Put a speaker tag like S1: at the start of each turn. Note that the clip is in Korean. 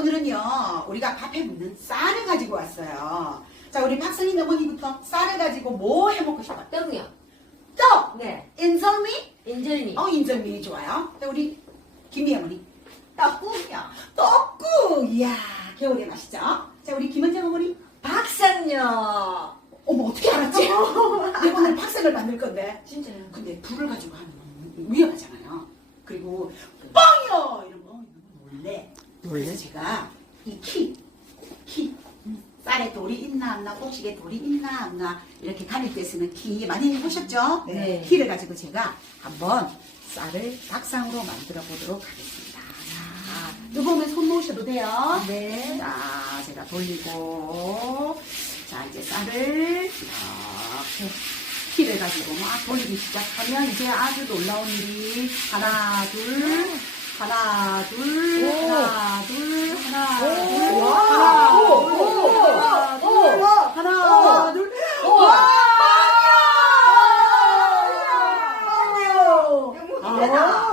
S1: 오늘은요, 우리가 밥해 먹는 쌀을 가지고 왔어요. 자, 우리 박선희 어머니부터 쌀을 가지고 뭐 해 먹고 싶어요?
S2: 떡이요.
S1: 떡!
S2: 네.
S1: 인절미?
S2: 인절미.
S1: 어, 인절미 좋아요. 자, 우리 김미 어머니. 떡국이요. 떡국! 이야, 겨울에 맛있죠? 자, 우리 김은정 어머니.
S2: 박상요.
S1: 어머, 어떻게 알았지? 내가 오늘 박상을 만들 건데.
S2: 진짜요?
S1: 근데 불을 가지고 하면 위험하잖아요. 그리고 그래서 제가 이 키, 키, 음, 쌀에 돌이 있나 없나, 꼭지에 돌이 있나 없나 이렇게 가릴 때 쓰는 키 많이 해보셨죠?
S2: 네.
S1: 키를 가지고 제가 한번 쌀을 박상으로 만들어 보도록 하겠습니다. 자, 뜨거우면 손 놓으셔도 돼요.
S2: 네.
S1: 자, 제가 돌리고, 자, 이제 쌀을 이렇게 키를 가지고 막 돌리기 시작하면 이제 아주 놀라운 일이 하나, 둘, 하나, 둘,
S2: 电脑。
S1: 哦